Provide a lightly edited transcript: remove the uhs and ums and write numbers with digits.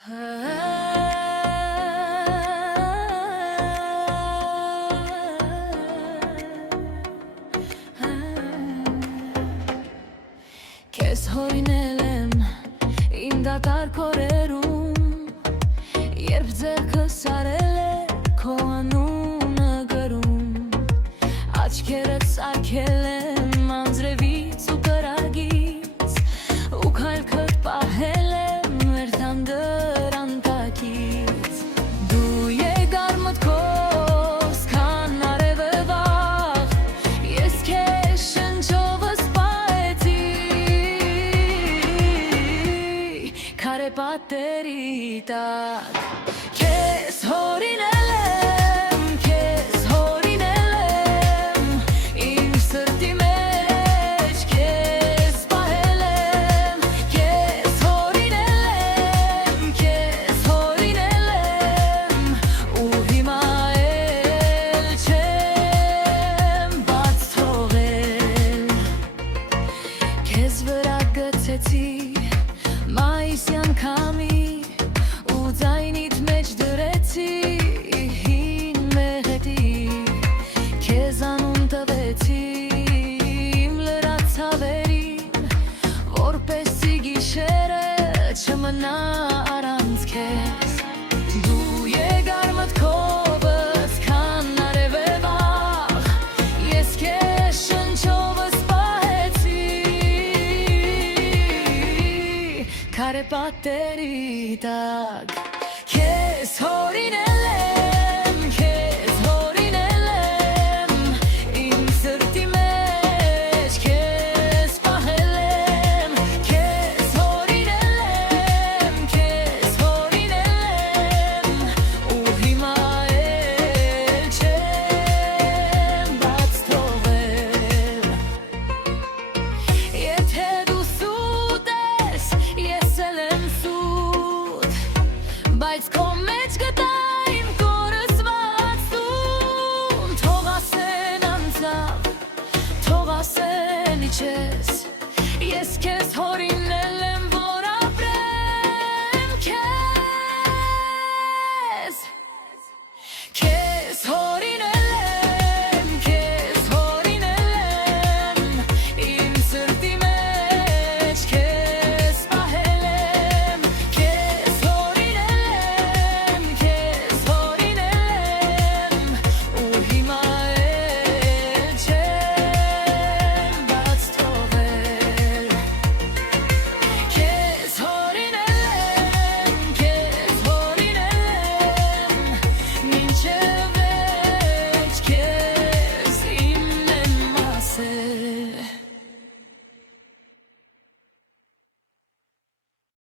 Քեզ հորինել եմ իմ դատարկ օրերում, երբ ձեռքս արել է քո անունը գրում, աչքերդ սարքել եմ անձրևից ու կրագից, ու քայլքդ պահել եմ վերթանդր անտակից։ Դու եկար մտքով քան արևը վաղ, ես քեզ շնչովս պահեցի քարե պատերի տակ, քեզ հորինել եմ, քեզ հորինել եմ, իմ սրտի մեջ քեզ պահել եմ, քեզ հորինել եմ, ու հիմա էլ չեմ բաց թողել, քեզ վրա գցեցի մայիսյան քամի ու ձայնիդ մեջ դրեցի հին մեղեդի, քեզ անուն տվեցի իմ լրած հավերին, որպեսզի գիշերը չմնա առանց քեզ։ Դու եկար մտքովս քան արևը վաղ, ես քեզ շնչովս պահեցի քարե պատերի տակ, քեզ հորինել եմ, քեզ հորինել եմ, իմ սրտի մեջ քեզ պահել եմ, քեզ հորինել եմ, ու հիմա էլ չեմ բաց թողել, եթե դու սուտ ես, ես էլ եմ սուտ, բայց քո